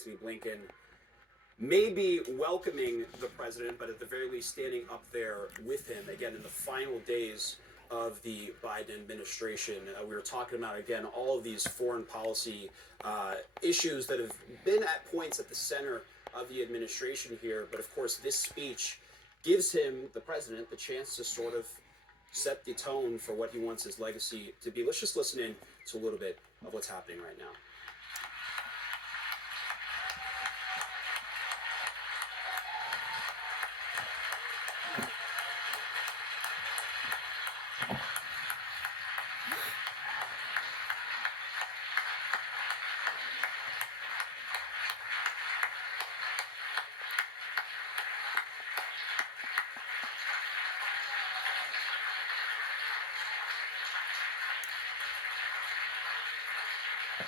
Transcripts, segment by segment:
Antony Blinken maybe welcoming the president, but at the very least standing up there with him again in the final days of the Biden administration. We were talking about, again, all of these foreign policy issues that have been at points at the center of the administration here. But of course, this speech gives him, the president, the chance to sort of set the tone for what he wants his legacy to be. Let's just listen in to a little bit of what's happening right now.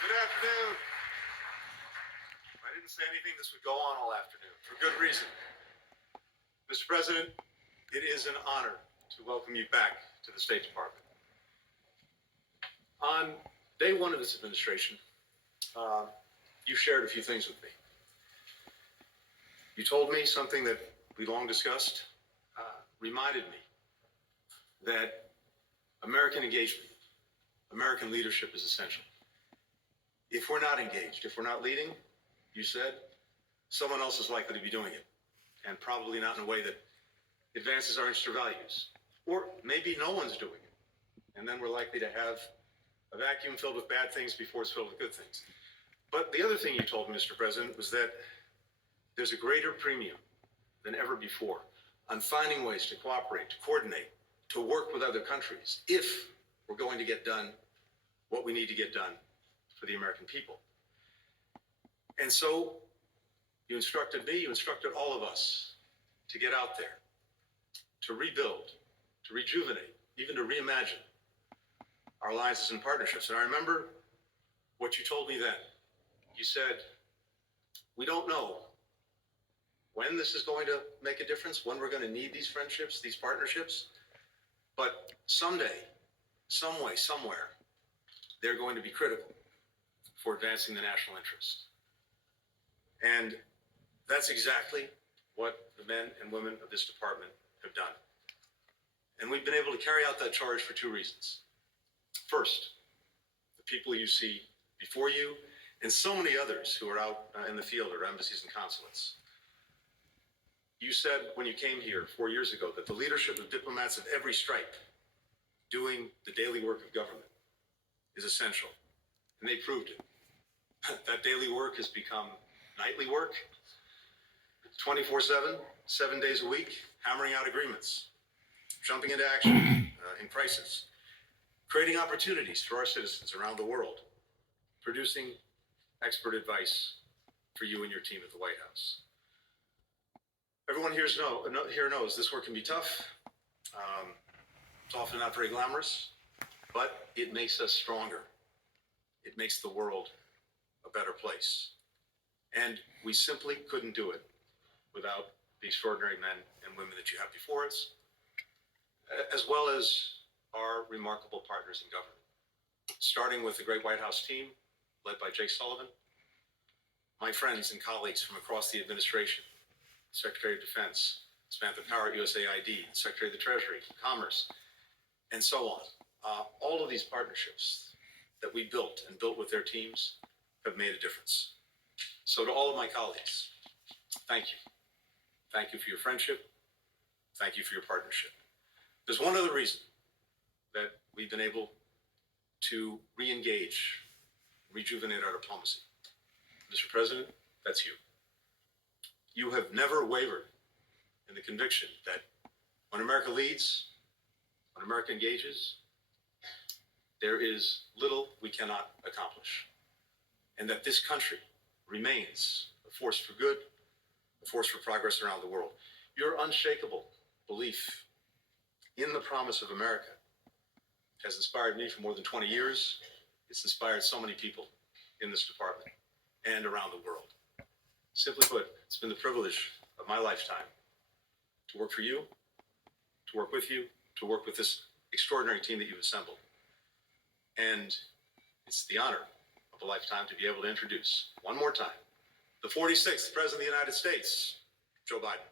Good afternoon. I didn't say anything this would go on all afternoon, for good reason. Mr. President, it is an honor to welcome you back to the State Department. On day one of this administration, you shared a few things with me. You told me something that we long discussed, reminded me that American engagement, American leadership is essential. If we're not engaged, if we're not leading, you said, someone else is likely to be doing it, and probably not in a way that advances our interests or values. Or maybe no one's doing it, and then we're likely to have a vacuum filled with bad things before it's filled with good things. But the other thing you told me, Mr. President, was that there's a greater premium than ever before on finding ways to cooperate, to coordinate, to work with other countries, if we're going to get done what we need to get done for the American people. And so you instructed me, you instructed all of us to get out there, to rebuild, to rejuvenate, even to reimagine our alliances and partnerships. And I remember what you told me then. You said, we don't know when this is going to make a difference, when we're going to need these friendships, these partnerships, but someday, some way, somewhere, they're going to be critical for advancing the national interest. And that's exactly what the men and women of this department have done. And we've been able to carry out that charge for two reasons. First, the people you see before you, and so many others who are out in the field at embassies and consulates. You said when you came here 4 years ago that the leadership of diplomats of every stripe doing the daily work of government is essential. And they proved it. That daily work has become nightly work, 24/7, 7 days a week, hammering out agreements, jumping into action in crisis, creating opportunities for our citizens around the world, producing expert advice for you and your team at the White House. Everyone here knows this work can be tough. It's often not very glamorous, but it makes us stronger. It makes the world a better place. And we simply couldn't do it without the extraordinary men and women that you have before us, as well as our remarkable partners in government, starting with the great White House team led by Jake Sullivan, my friends and colleagues from across the administration, Secretary of Defense, Samantha Power at USAID, Secretary of the Treasury, Commerce, and so on. All of these partnerships that we built and built with their teams have made a difference. So to all of my colleagues, thank you. Thank you for your friendship. Thank you for your partnership. There's one other reason that we've been able to re-engage, rejuvenate our diplomacy. Mr. President, that's you. You have never wavered in the conviction that when America leads, when America engages, there is little we cannot accomplish. And that this country remains a force for good, a force for progress around the world. Your unshakable belief in the promise of America has inspired me for more than 20 years. It's inspired so many people in this department and around the world. Simply put, it's been the privilege of my lifetime to work for you, to work with you, to work with this extraordinary team that you've assembled. And it's the honor of a lifetime to be able to introduce, one more time, the 46th President of the United States, Joe Biden.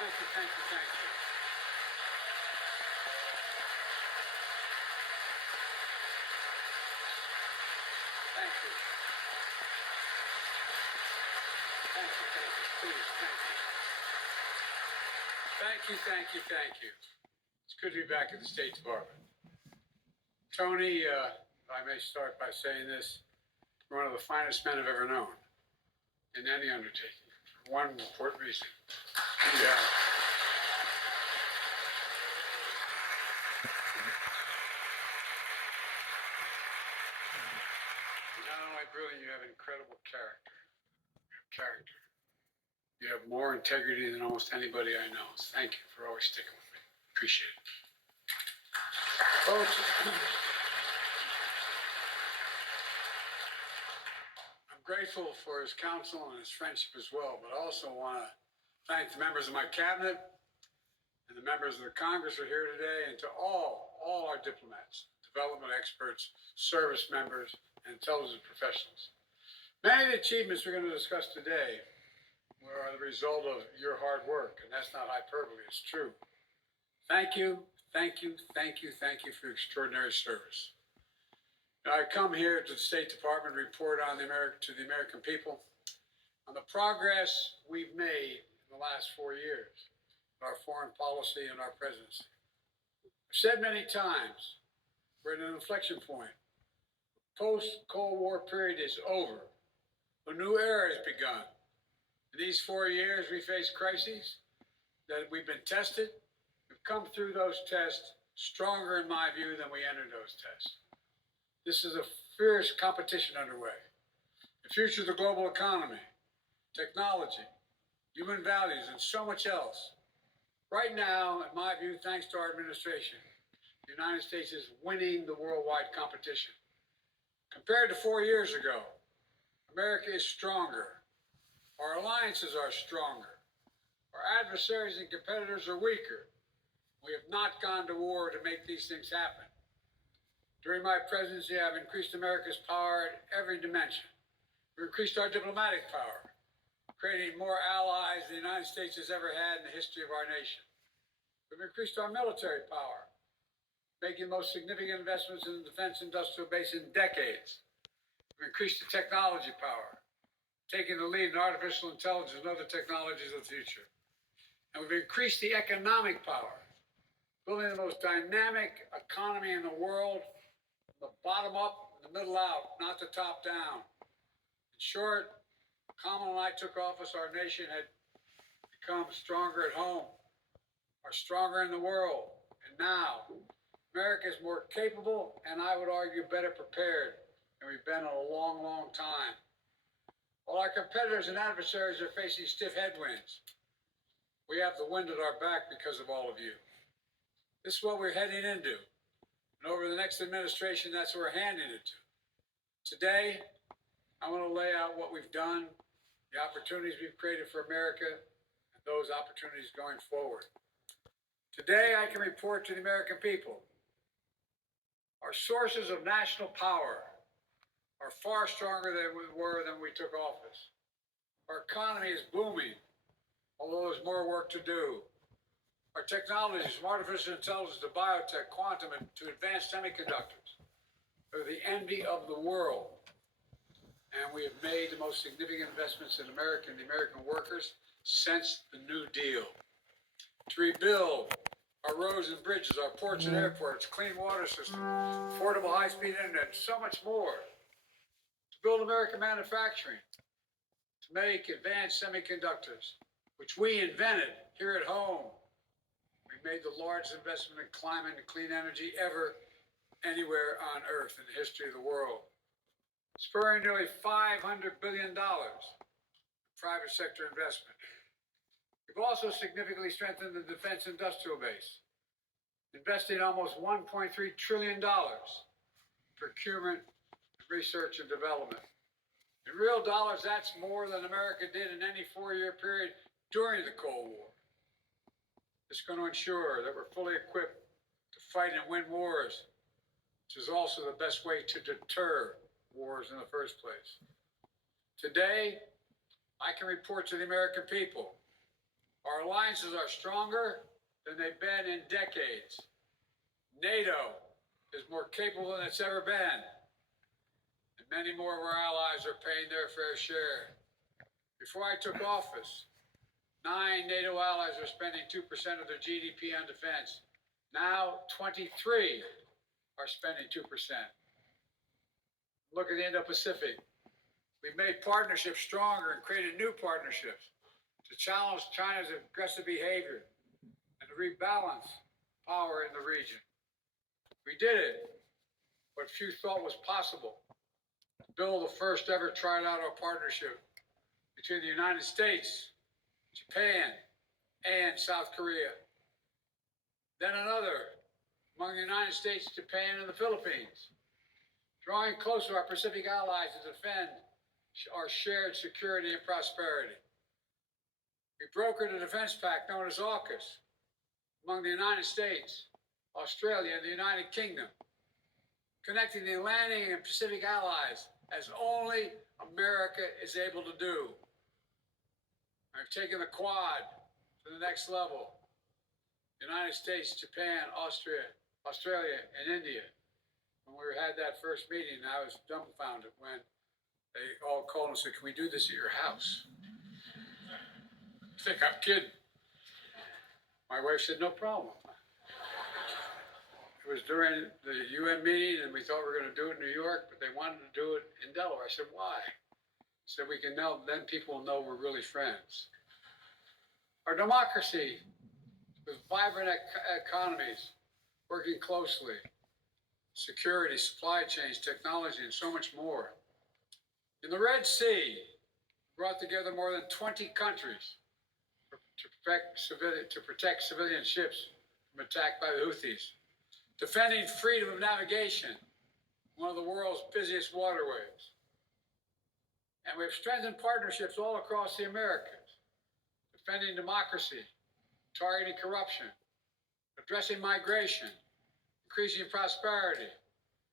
Thank you, thank you, thank you. Thank you. Thank you, thank you, please, thank you. Thank you, thank you, thank you. It's good to be back at the State Department. Tony, if I may start by saying this, you're one of the finest men I've ever known in any undertaking, for one important reason. Yeah. Not only brilliant, you have incredible character. Character. You have more integrity than almost anybody I know. Thank you for always sticking with me. Appreciate it. Folks, I'm grateful for his counsel and his friendship as well, but I also want to thank the members of my cabinet and the members of the Congress who are here today, and to all our diplomats, development experts, service members, and intelligence professionals. Many of the achievements we're going to discuss today are the result of your hard work, and that's not hyperbole, it's true. Thank you, thank you, thank you, thank you for your extraordinary service. Now, I come here to the State Department to report on to the American people on the progress we've made in the last 4 years, our foreign policy and our presidency. I've said many times, we're at an inflection point. Post-Cold War period is over. A new era has begun. In these 4 years, we faced crises that we've been tested. We've come through those tests stronger, in my view, than we entered those tests. This is a fierce competition underway. The future of the global economy, technology, human values, and so much else. Right now, in my view, thanks to our administration, the United States is winning the worldwide competition. Compared to 4 years ago, America is stronger. Our alliances are stronger. Our adversaries and competitors are weaker. We have not gone to war to make these things happen. During my presidency, I've increased America's power at every dimension. We've increased our diplomatic power, creating more allies than the United States has ever had in the history of our nation. We've increased our military power, making the most significant investments in the defense industrial base in decades. We've increased the technology power, taking the lead in artificial intelligence and other technologies of the future. And we've increased the economic power, building the most dynamic economy in the world, from the bottom up, the middle out, not the top down. In short, Kamala and I took office, our nation had become stronger at home, are stronger in the world. And now, America is more capable and I would argue better prepared than we've been in a long, long time. While our competitors and adversaries are facing stiff headwinds, we have the wind at our back because of all of you. This is what we're heading into. And over the next administration, that's what we're handing it to. Today, I want to lay out what we've done, the opportunities we've created for America, and those opportunities going forward. Today, I can report to the American people, our sources of national power are far stronger than we were when we took office. Our economy is booming, although there's more work to do. Our technologies, from artificial intelligence to biotech, quantum, and to advanced semiconductors, are the envy of the world. And we have made the most significant investments in America and the American workers since the New Deal. To rebuild our roads and bridges, our ports and airports, clean water system, affordable high-speed internet, so much more. To build American manufacturing, to make advanced semiconductors, which we invented here at home. We made the largest investment in climate and clean energy ever anywhere on Earth in the history of the world, spurring nearly $500 billion in private sector investment. We've also significantly strengthened the defense industrial base, investing almost $1.3 trillion in procurement research and development. In real dollars, that's more than America did in any 4-year period during the Cold War. It's going to ensure that we're fully equipped to fight and win wars, which is also the best way to deter wars in the first place. Today, I can report to the American people, our alliances are stronger than they've been in decades. NATO is more capable than it's ever been. And many more of our allies are paying their fair share. Before I took office, 9 NATO allies are spending 2% of their GDP on defense. Now 23 are spending 2%. Look at the Indo-Pacific. We've made partnerships stronger and created new partnerships to challenge China's aggressive behavior and to rebalance power in the region. We did it, what few thought was possible. Build the first ever trilateral partnership between the United States, Japan, and South Korea. Then another among the United States, Japan, and the Philippines, drawing closer our Pacific allies to defend our shared security and prosperity. We brokered a defense pact known as AUKUS among the United States, Australia, and the United Kingdom, connecting the Atlantic and Pacific allies as only America is able to do. I've taken the Quad to the next level. United States, Japan, Australia, and India. When we had that first meeting, I was dumbfounded when they all called and said, "Can we do this at your house?" I think I'm kidding. My wife said, "No problem." It was during the UN meeting, and we thought we were going to do it in New York, but they wanted to do it in Delaware. I said, "Why?" So we can know, then people will know we're really friends. Our democracy, with vibrant economies, working closely, security, supply chains, technology, and so much more. In the Red Sea, brought together more than 20 countries to protect civilian ships from attack by the Houthis, defending freedom of navigation, one of the world's busiest waterways. And we've strengthened partnerships all across the Americas, defending democracy, targeting corruption, addressing migration, increasing prosperity,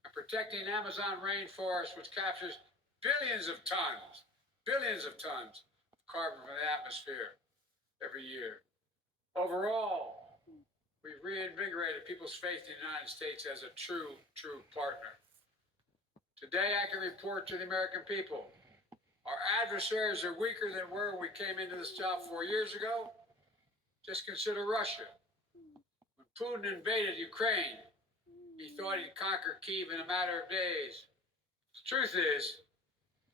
and protecting Amazon rainforest, which captures billions of tons of carbon from the atmosphere every year. Overall, we've reinvigorated people's faith in the United States as a true partner. Today, I can report to the American people, our adversaries are weaker than were when we came into this job 4 years ago. Just consider Russia. When Putin invaded Ukraine, he thought he'd conquer Kyiv in a matter of days. The truth is,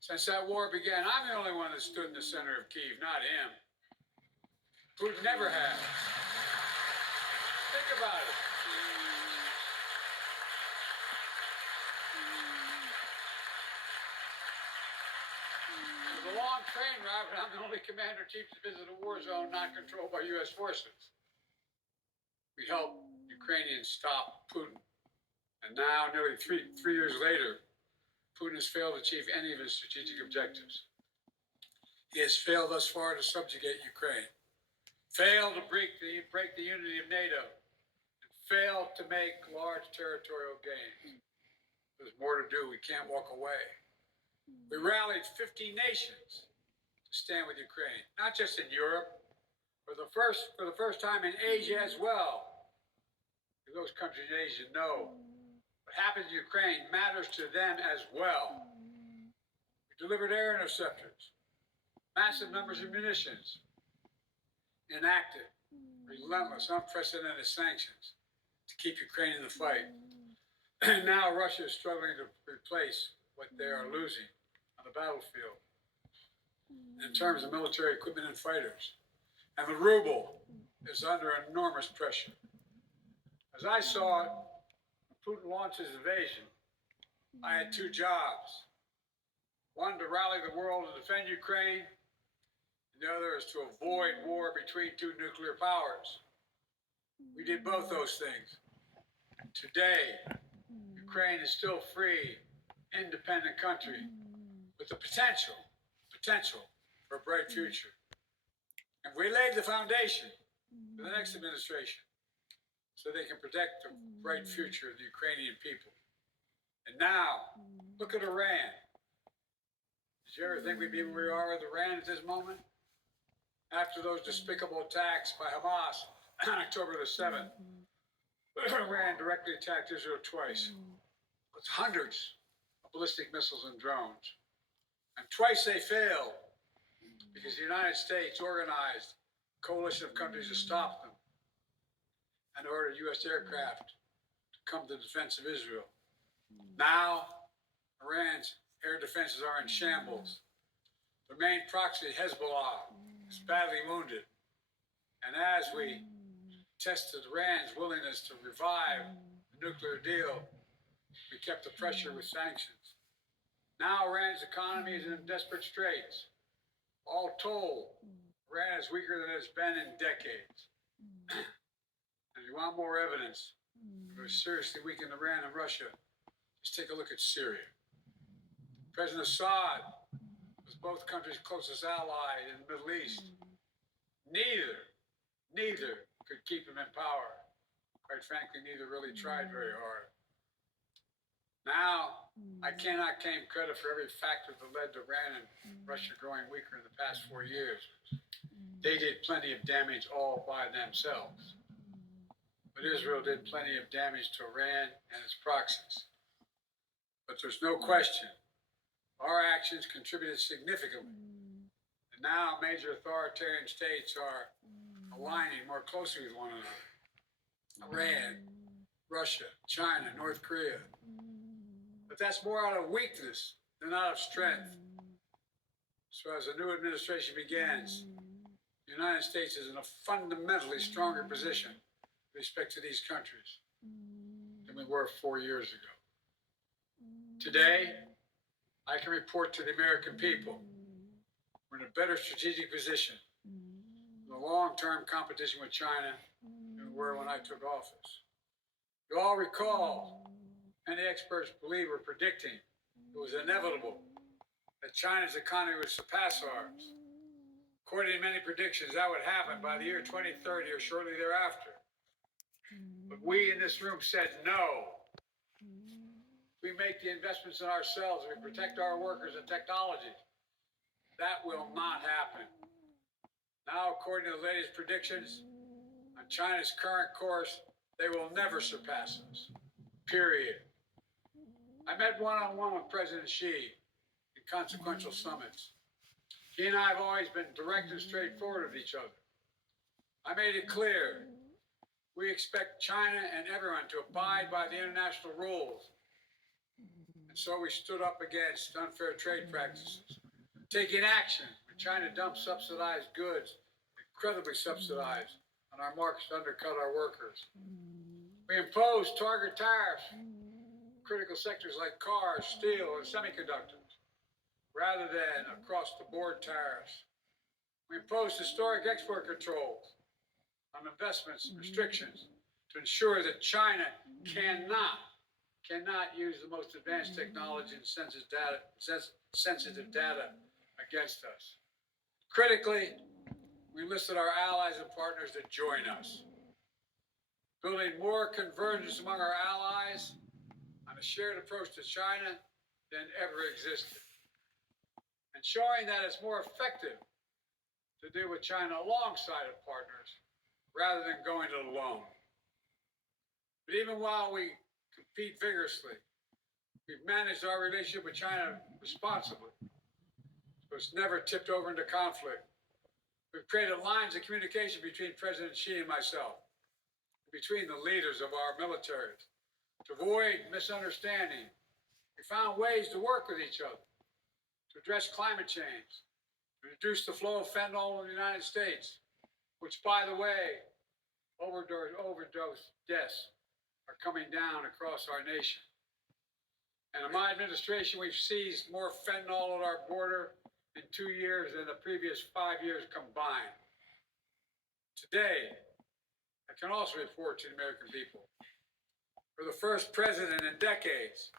since that war began, I'm the only one that stood in the center of Kyiv, not him. Putin never has. Think about it. It was a long train ride, but I'm the only commander-in-chief to visit a war zone not controlled by U.S. forces. We helped Ukrainians stop Putin. And now, nearly three years later, Putin has failed to achieve any of his strategic objectives. He has failed thus far to subjugate Ukraine, failed to break the unity of NATO, and failed to make large territorial gains. There's more to do. We can't walk away. We rallied 50 nations to stand with Ukraine, not just in Europe, for the first time in Asia as well. Those countries in Asia know what happens in Ukraine matters to them as well. We delivered air interceptors, massive numbers of munitions, enacted relentless, unprecedented sanctions to keep Ukraine in the fight. And now Russia is struggling to replace what they are losing on the battlefield in terms of military equipment and fighters. And the ruble is under enormous pressure. As I saw it, when Putin launched his invasion, I had 2 jobs. One, to rally the world to defend Ukraine, and the other is to avoid war between 2 nuclear powers. We did both those things. Today, Ukraine is still free, independent country with the potential for a bright future. And we laid the foundation for the next administration so they can protect the bright future of the Ukrainian people. And now, look at Iran. Did you ever think we'd be where we are with Iran at this moment? After those despicable attacks by Hamas on October the 7th, Iran directly attacked Israel twice with hundreds of ballistic missiles and drones. And twice they failed because the United States organized a coalition of countries to stop them and ordered U.S. aircraft to come to the defense of Israel. Now, Iran's air defenses are in shambles. Their main proxy, Hezbollah, is badly wounded. And as we tested Iran's willingness to revive the nuclear deal, we kept the pressure with sanctions. Now Iran's economy is in desperate straits. All told, Iran is weaker than it's been in decades. And if you want more evidence of a seriously weakened Iran and Russia, just take a look at Syria. President Assad was both countries' closest ally in the Middle East. Neither could keep him in power. Quite frankly, neither really tried very hard. Now, I cannot claim credit for every factor that led to Iran and Russia growing weaker in the past 4 years. They did plenty of damage all by themselves. But Israel did plenty of damage to Iran and its proxies. But there's no question, our actions contributed significantly. And now major authoritarian states are aligning more closely with one another. Iran, Russia, China, North Korea. But that's more out of weakness than out of strength. So as the new administration begins, the United States is in a fundamentally stronger position with respect to these countries than we were 4 years ago. Today, I can report to the American people we're in a better strategic position in the long-term competition with China than we were when I took office. You all recall, many experts believe were predicting it was inevitable that China's economy would surpass ours. According to many predictions, that would happen by the year 2030 or shortly thereafter. But we in this room said no. We make the investments in ourselves and we protect our workers and technology. That will not happen. Now, according to the latest predictions, on China's current course, they will never surpass us. Period. I met one-on-one with President Xi in consequential summits. He and I have always been direct and straightforward with each other. I made it clear we expect China and everyone to abide by the international rules. And so we stood up against unfair trade practices, taking action when China dumps subsidized goods, incredibly subsidized, on our markets to undercut our workers. We imposed target tariffs, critical sectors like cars, steel, and semiconductors, rather than across-the-board tariffs. We imposed historic export controls on investments and restrictions to ensure that China cannot use the most advanced technology and sensitive data against us. Critically, we enlisted our allies and partners to join us, building more convergence among our allies on a shared approach to China than ever existed, and showing that it's more effective to deal with China alongside of partners rather than going it alone. But even while we compete vigorously, we've managed our relationship with China responsibly, so it's never tipped over into conflict. We've created lines of communication between President Xi and myself, between the leaders of our militaries, to avoid misunderstanding. We found ways to work with each other, to address climate change, to reduce the flow of fentanyl in the United States, which, by the way, overdose deaths are coming down across our nation. And in my administration, we've seized more fentanyl at our border in 2 years than the previous 5 years combined. Today, I can also report to the American people, we're the first president in decades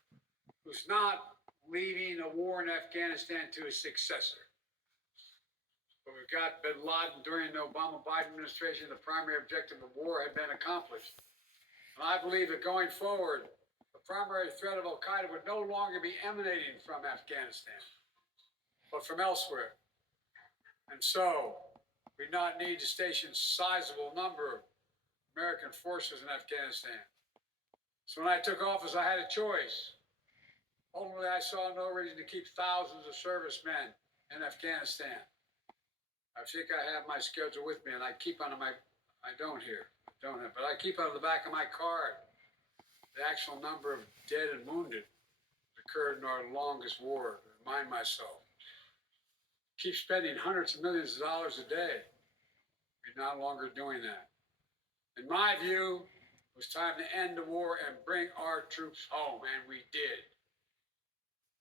who's not leaving a war in Afghanistan to his successor. But we've got bin Laden during the Obama-Biden administration. The primary objective of war had been accomplished. And I believe that going forward, the primary threat of al-Qaeda would no longer be emanating from Afghanistan, but from elsewhere. And so, we not need to station a sizable number of American forces in Afghanistan. So when I took office, I had a choice. Ultimately, I saw no reason to keep thousands of servicemen in Afghanistan. I think I have my schedule with me, and I keep under my, I don't here, don't have, but I keep on the back of my card the actual number of dead and wounded that occurred in our longest war, to remind myself. Keep spending hundreds of millions of dollars a day. We're no longer doing that. In my view, it was time to end the war and bring our troops home, and we did.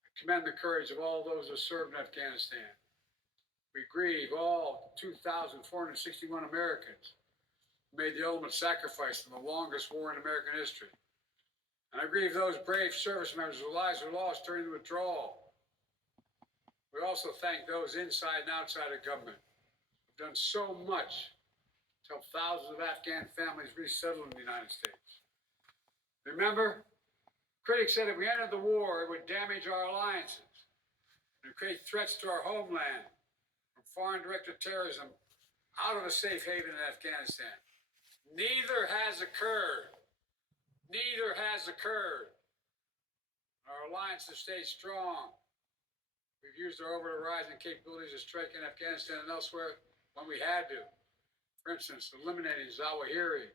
I commend the courage of all those who served in Afghanistan. We grieve all 2,461 Americans who made the ultimate sacrifice in the longest war in American history. And I grieve those brave service members whose lives were lost during the withdrawal. We also thank those inside and outside of government who've done so much to help thousands of Afghan families resettle in the United States. Remember, critics said if we entered the war, it would damage our alliances and create threats to our homeland from foreign directed terrorism out of a safe haven in Afghanistan. Neither has occurred. Neither has occurred. Our alliance has stayed strong. We've used our over-the-horizon capabilities to strike in Afghanistan and elsewhere when we had to. For instance, eliminating Zawahiri,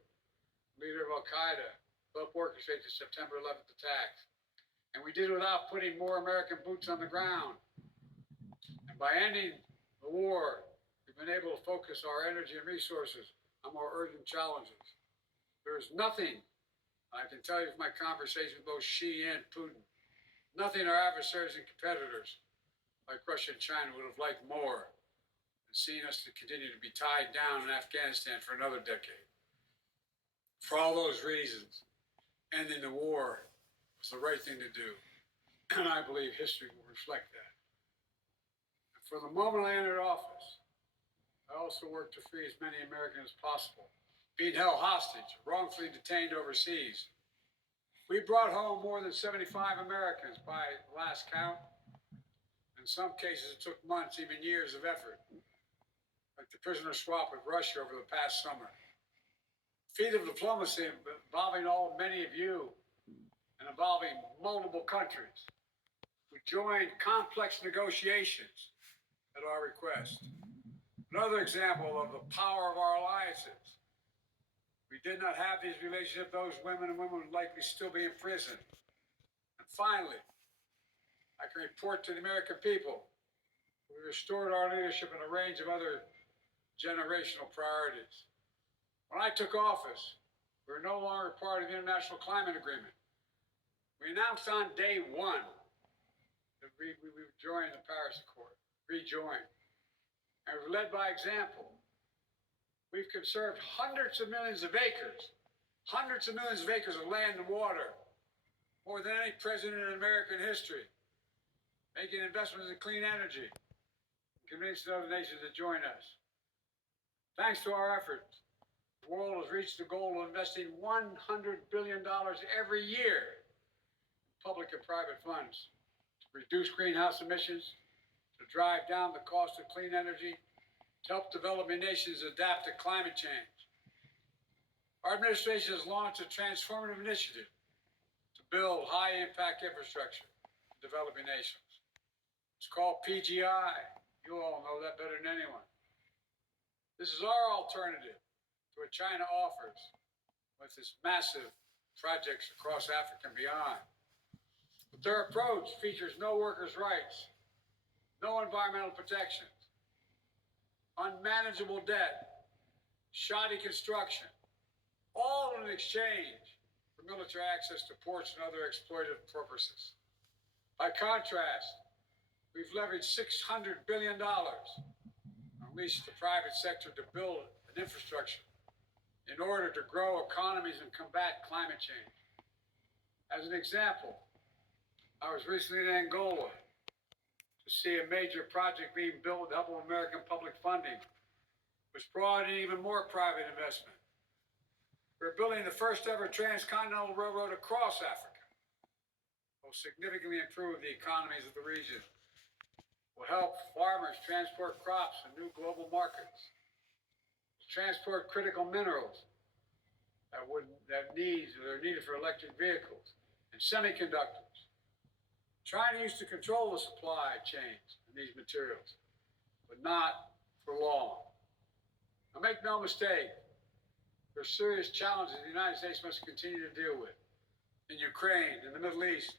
leader of al-Qaeda, helped orchestrate the September 11th attacks. And we did it without putting more American boots on the ground. And by ending the war, we've been able to focus our energy and resources on more urgent challenges. There is nothing, I can tell you from my conversation with both Xi and Putin, nothing our adversaries and competitors like Russia and China would have liked more than seeing us to continue to be tied down in Afghanistan for another decade. For all those reasons, ending the war was the right thing to do, and I believe history will reflect that. And from the moment I entered office, I also worked to free as many Americans as possible being held hostage, wrongfully detained overseas. We brought home more than 75 Americans by last count. In some cases, it took months, even years of effort, like the prisoner swap with Russia over the past summer. Feat of diplomacy involving many of you and involving multiple countries. We joined complex negotiations at our request. Another example of the power of our alliances. We did not have these relationships, those women and women would likely still be in prison. And finally, I can report to the American people, we restored our leadership in a range of other generational priorities. When I took office, we were no longer part of the International Climate Agreement. We announced on day one that we would join the Paris Accord, rejoin. And we've led by example. We've conserved hundreds of millions of acres of land and water, more than any president in American history, making investments in clean energy, convincing other nations to join us. Thanks to our efforts, the world has reached the goal of investing $100 billion every year in public and private funds to reduce greenhouse emissions, to drive down the cost of clean energy, to help developing nations adapt to climate change. Our administration has launched a transformative initiative to build high-impact infrastructure in developing nations. It's called PGI. You all know that better than anyone. This is our alternative to what China offers with its massive projects across Africa and beyond. But their approach features no workers' rights, no environmental protections, unmanageable debt, shoddy construction, all in exchange for military access to ports and other exploitative purposes. By contrast, we've leveraged $600 billion, unleashed the private sector to build an infrastructure in order to grow economies and combat climate change. As an example, I was recently in Angola to see a major project being built with the help of American public funding, which brought in even more private investment. We're building the first ever transcontinental railroad across Africa. Will significantly improve the economies of the region. Will help farmers transport crops to new global markets. Transport critical minerals that are needed for electric vehicles and semiconductors. China used to control the supply chains in these materials, but not for long. Now, make no mistake, there are serious challenges the United States must continue to deal with in Ukraine, in the Middle East,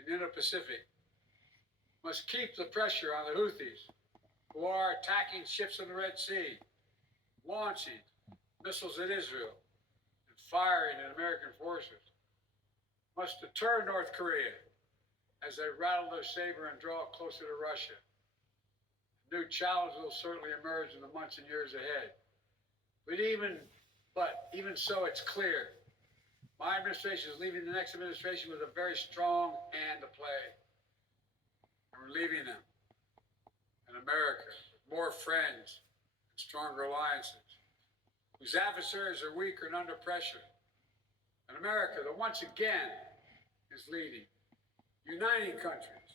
in the Indo-Pacific. Must keep the pressure on the Houthis, who are attacking ships in the Red Sea, launching missiles at Israel, and firing at American forces. Must deter North Korea as they rattle their saber and draw closer to Russia. New challenges will certainly emerge in the months and years ahead. But even so, it's clear my administration is leaving the next administration with a very strong hand to play. And we're leaving them in America with more friends and stronger alliances, whose adversaries are weaker and under pressure. And America, that once again is leading, uniting countries,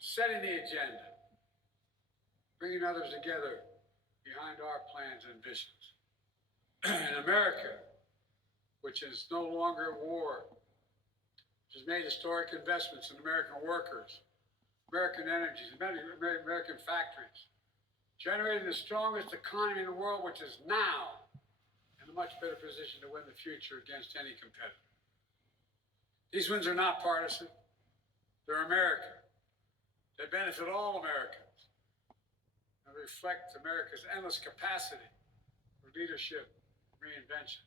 setting the agenda, bringing others together behind our plans and visions. In America, which is no longer at war, which has made historic investments in American workers, American energies, American factories, generating the strongest economy in the world, which is now in a much better position to win the future against any competitor. These wins are not partisan. They're American. They benefit all Americans and reflect America's endless capacity for leadership and reinvention.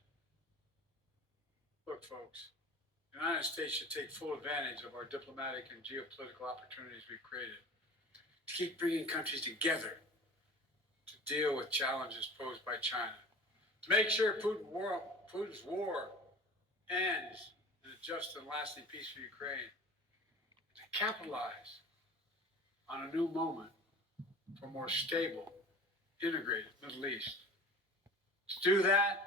Look, folks, the United States should take full advantage of our diplomatic and geopolitical opportunities we've created to keep bringing countries together to deal with challenges posed by China, to make sure Putin's war ends in a just and lasting peace for Ukraine, to capitalize on a new moment for a more stable, integrated Middle East. To do that,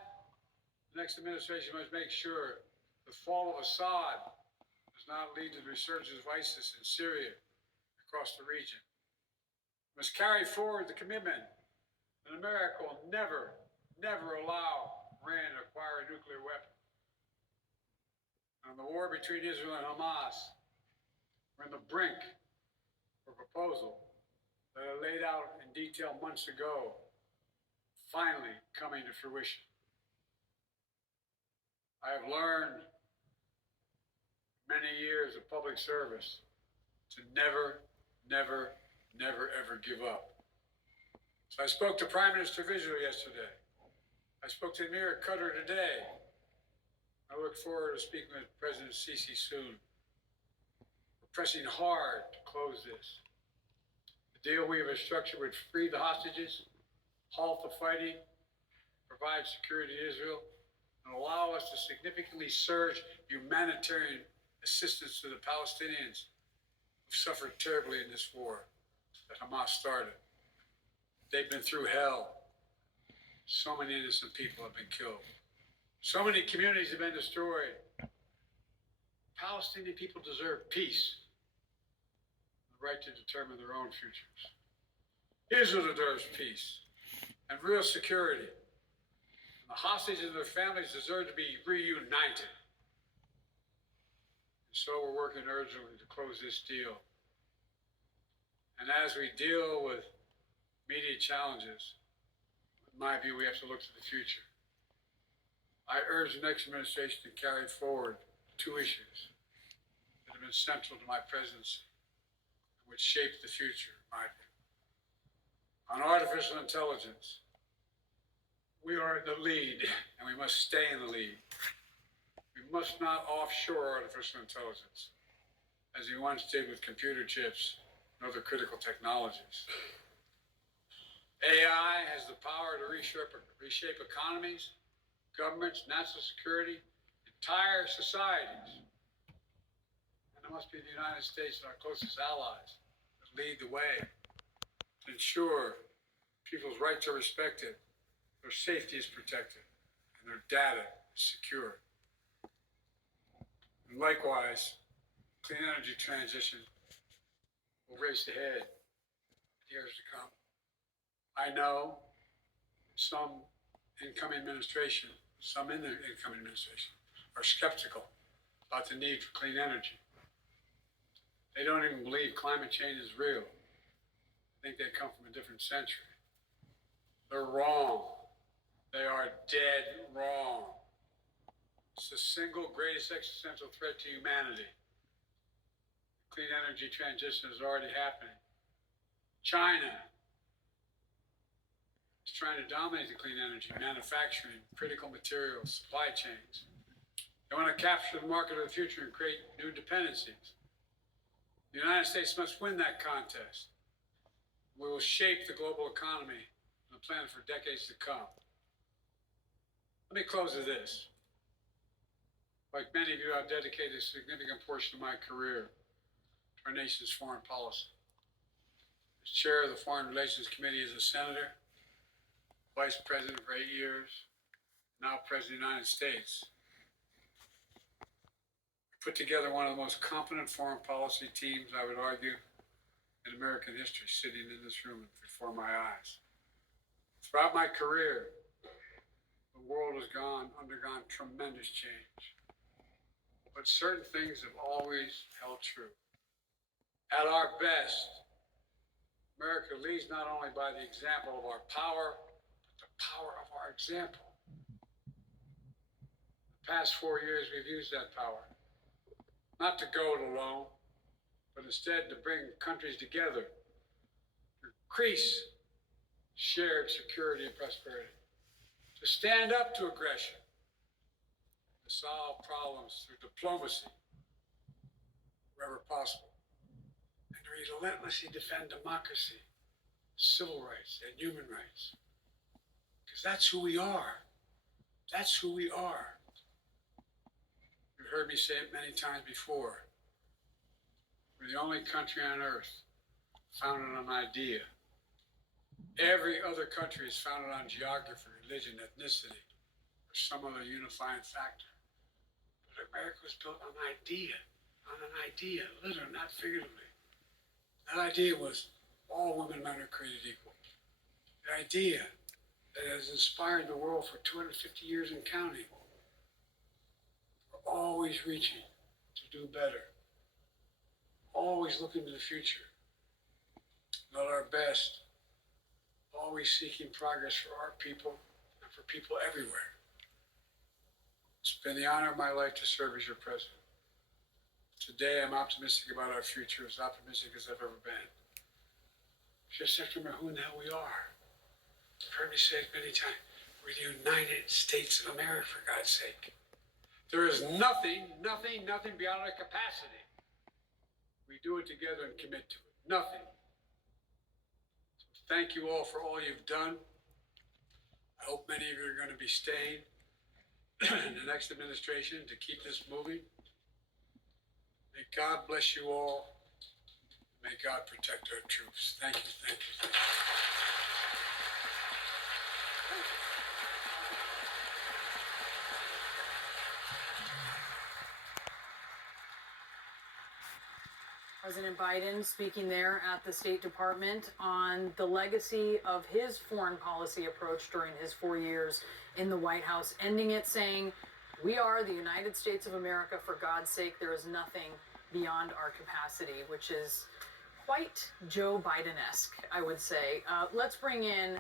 the next administration must make sure the fall of Assad does not lead to the resurgence of ISIS in Syria across the region. We must carry forward the commitment that America will never allow Iran to acquire a nuclear weapon. On the war between Israel and Hamas, we're on the brink of a proposal that I laid out in detail months ago, finally coming to fruition. I have learned many years of public service to never, ever give up. So I spoke to Prime Minister of Israel yesterday. I spoke to Emir Qatar today. I look forward to speaking with President Sisi soon. We're pressing hard to close this. The deal we have structured would free the hostages, halt the fighting, provide security to Israel, and allow us to significantly surge humanitarian assistance to the Palestinians who suffered terribly in this war that Hamas started. They've been through hell. So many innocent people have been killed. So many communities have been destroyed. Palestinian people deserve peace, the right to determine their own futures. Israel deserves peace and real security. And the hostages and their families deserve to be reunited. And so we're working urgently to close this deal. And as we deal with immediate challenges, in my view, we have to look to the future. I urge the next administration to carry forward two issues that have been central to my presidency and which shape the future, in my view. On artificial intelligence, we are in the lead, and we must stay in the lead. We must not offshore artificial intelligence, as we once did with computer chips and other critical technologies. AI has the power to reshape economies, governments, national security, entire societies. And And it must be the United States and our closest allies that lead the way to ensure people's rights are respected, their safety is protected, and their data is secure. And likewise, clean energy transition will race ahead years to come. I know some in the incoming administration are skeptical about the need for clean energy. They don't even believe climate change is real. I think they come from a different century. They're wrong. They are dead wrong. It's the single greatest existential threat to humanity. Clean energy transition is already happening. China is trying to dominate the clean energy manufacturing, critical materials, supply chains. They want to capture the market of the future and create new dependencies. The United States must win that contest. We will shape the global economy and the planet for decades to come. Let me close with this. Like many of you, I've dedicated a significant portion of my career to our nation's foreign policy. As chair of the Foreign Relations Committee as a senator, vice president for 8 years, now president of the United States. I put together one of the most competent foreign policy teams, I would argue, in American history, sitting in this room before my eyes. Throughout my career, the world has undergone tremendous change. But certain things have always held true. At our best, America leads not only by the example of our power, but the power of our example. The past 4 years, we've used that power, not to go it alone, but instead to bring countries together, to increase shared security and prosperity, to stand up to aggression, to solve problems through diplomacy wherever possible, and to relentlessly defend democracy, civil rights, and human rights. Because that's who we are. That's who we are. You've heard me say it many times before. We're the only country on earth founded on an idea. Every other country is founded on geography, religion, ethnicity, or some other unifying factor. But America was built on an idea, literally, not figuratively. That idea was all women and men are created equal. The idea that has inspired the world for 250 years and counting. We're always reaching to do better. Always looking to the future. At our best. Always seeking progress for our people and for people everywhere. It's been the honor of my life to serve as your president. Today, I'm optimistic about our future, as optimistic as I've ever been. Just have to remember who and how we are. You've heard me say it many times. We're the United States of America, for God's sake. There is nothing beyond our capacity. We do it together and commit to it. Nothing. So thank you all for all you've done. I hope many of you are going to be staying in the next administration to keep this moving. May God bless you all. May God protect our troops. Thank you, thank you, thank you. President Biden speaking there at the State Department on the legacy of his foreign policy approach during his 4 years in the White House, ending it saying, "We are the United States of America. For God's sake, there is nothing beyond our capacity," which is quite Joe Biden-esque, I would say. Let's bring in